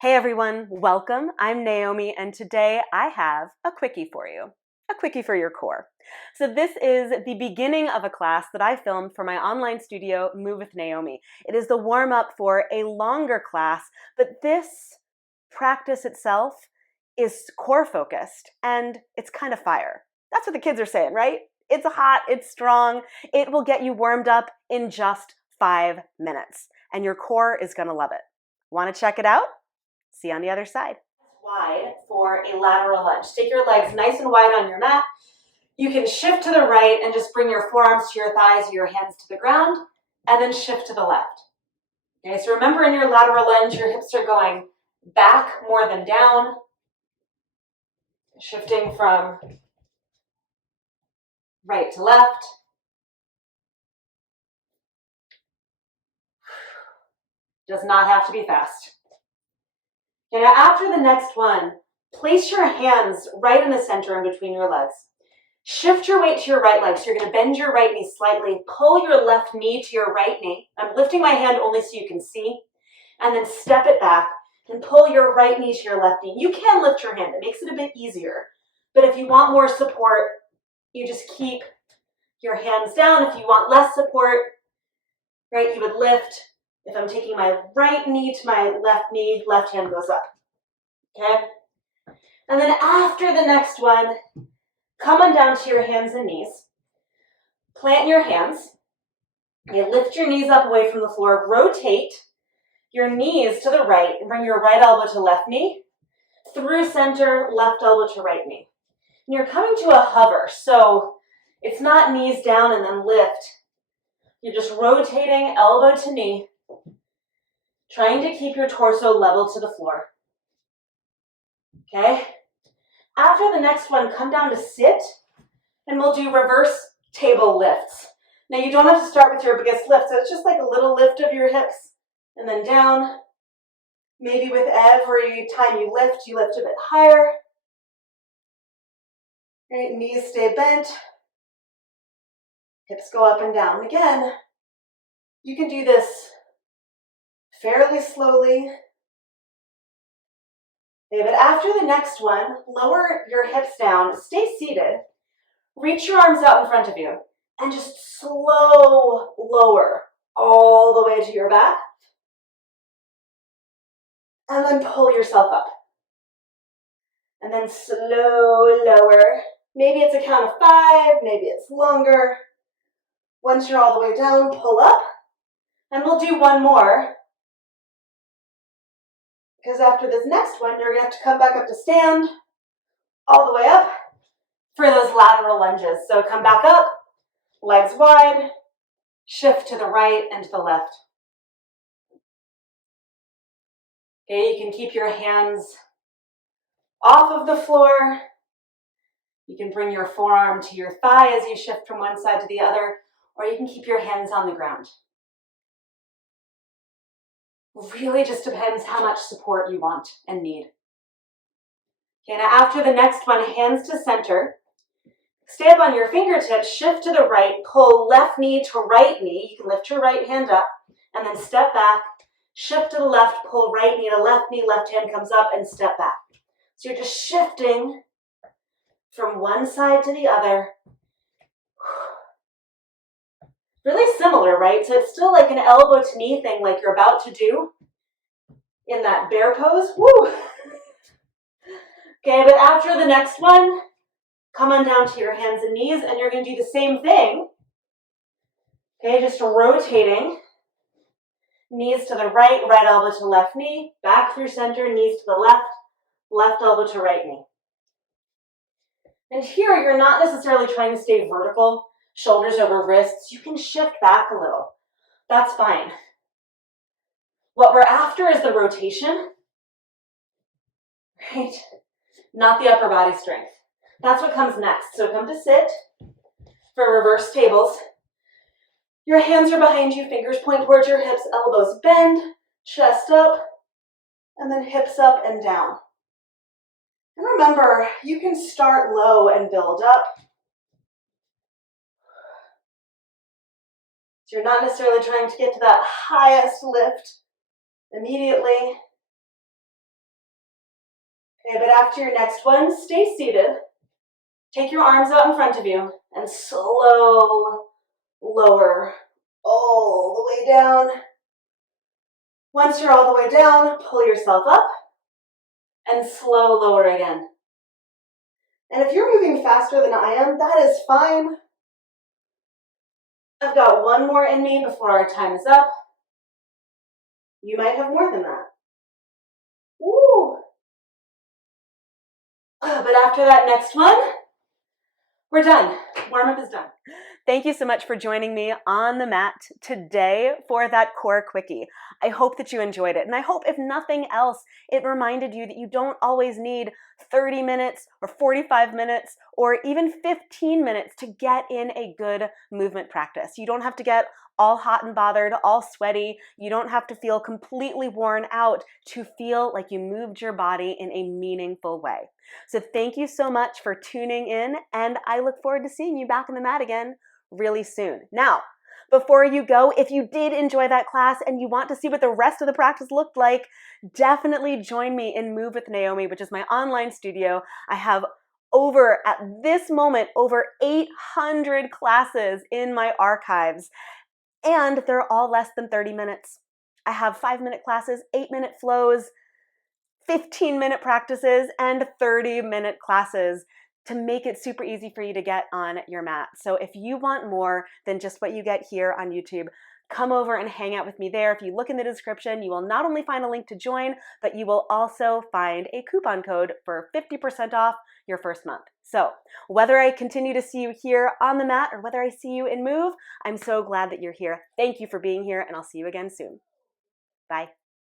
Hey everyone, welcome. I'm Naomi, and today I have a quickie for you. A quickie for your core. So this is the beginning of a class that I filmed for my online studio, Move with Naomi. It is the warm-up for a longer class, but this practice itself is core focused, and it's kind of fire. That's what the kids are saying, right? It's hot, it's strong, it will get you warmed up in just 5 minutes, and your core is gonna love it. Want to check it out? See you on the other side. Wide for a lateral lunge. Take your legs nice and wide on your mat. You can shift to the right and just bring your forearms to your thighs, your hands to the ground, and then shift to the left. Okay, so remember in your lateral lunge, your hips are going back more than down, shifting from right to left. Does not have to be fast. Okay, now after the next one, place your hands right in the center in between your legs. Shift your weight to your right leg. So you're going to bend your right knee slightly. Pull your left knee to your right knee. I'm lifting my hand only so you can see. And then step it back and pull your right knee to your left knee. You can lift your hand. It makes it a bit easier. But if you want more support, you just keep your hands down. If you want less support, right, you would lift. If I'm taking my right knee to my left knee, left hand goes up. Okay? And then after the next one, come on down to your hands and knees. Plant your hands. You lift your knees up away from the floor. Rotate your knees to the right and bring your right elbow to left knee. Through center, left elbow to right knee. And you're coming to a hover. So it's not knees down and then lift. You're just rotating elbow to knee, trying to keep your torso level to the floor. Okay? After the next one, come down to sit, and we'll do reverse table lifts. Now you don't have to start with your biggest lift, so it's just like a little lift of your hips, and then down. Maybe with every time you lift a bit higher. Right, knees stay bent. Hips go up and down. Again, you can do this fairly slowly. Okay, but after the next one, lower your hips down, stay seated, reach your arms out in front of you, and just slow lower all the way to your back. And then pull yourself up. And then slow lower. Maybe it's a count of 5, maybe it's longer. Once you're all the way down, pull up. And we'll do one more. Because after this next one, you're going to have to come back up to stand, all the way up, for those lateral lunges. So come back up, legs wide, shift to the right and to the left. Okay, you can keep your hands off of the floor. You can bring your forearm to your thigh as you shift from one side to the other, or you can keep your hands on the ground. Really just depends how much support you want and need. Okay, now after the next one, hands to center. Stay up on your fingertips, shift to the right, pull left knee to right knee. You can lift your right hand up, and then step back, shift to the left, pull right knee to left knee, left hand comes up, and step back. So you're just shifting from one side to the other. Really similar, right? So it's still like an elbow to knee thing like you're about to do in that bear pose. Woo! Okay, but after the next one, come on down to your hands and knees, and you're going to do the same thing. Okay, just rotating. Knees to the right, right elbow to left knee, back through center, knees to the left, left elbow to right knee. And here, you're not necessarily trying to stay vertical, shoulders over wrists. You can shift back a little. That's fine. What we're after is the rotation, right? Not the upper body strength. That's what comes next. So come to sit for reverse tables. Your hands are behind you, fingers point towards your hips, elbows bend, chest up, and then hips up and down. And remember, you can start low and build up. So you're not necessarily trying to get to that highest lift immediately. Okay, but after your next one, stay seated. Take your arms out in front of you and slow lower all the way down. Once you're all the way down, pull yourself up and slow lower again. And if you're moving faster than I am, that is fine. I've got one more in me before our time is up. You might have more than that. Woo! But after that next one, we're done. Warm-up is done. Thank you so much for joining me on the mat today for that core quickie. I hope that you enjoyed it. And I hope, if nothing else, it reminded you that you don't always need 30 minutes or 45 minutes or even 15 minutes to get in a good movement practice. You don't have to get all hot and bothered, all sweaty. You don't have to feel completely worn out to feel like you moved your body in a meaningful way. So thank you so much for tuning in, and I look forward to seeing you back on the mat again really soon. Now, before you go, if you did enjoy that class and you want to see what the rest of the practice looked like, definitely join me in Move with Naomi, which is my online studio. I have at this moment, over 800 classes in my archives, and they're all less than 30 minutes. I have 5-minute classes, 8-minute flows, 15-minute practices, and 30-minute classes to make it super easy for you to get on your mat. So if you want more than just what you get here on YouTube, come over and hang out with me there. If you look in the description, you will not only find a link to join, but you will also find a coupon code for 50% off your first month. So whether I continue to see you here on the mat or whether I see you in Move, I'm so glad that you're here. Thank you for being here, and I'll see you again soon. Bye.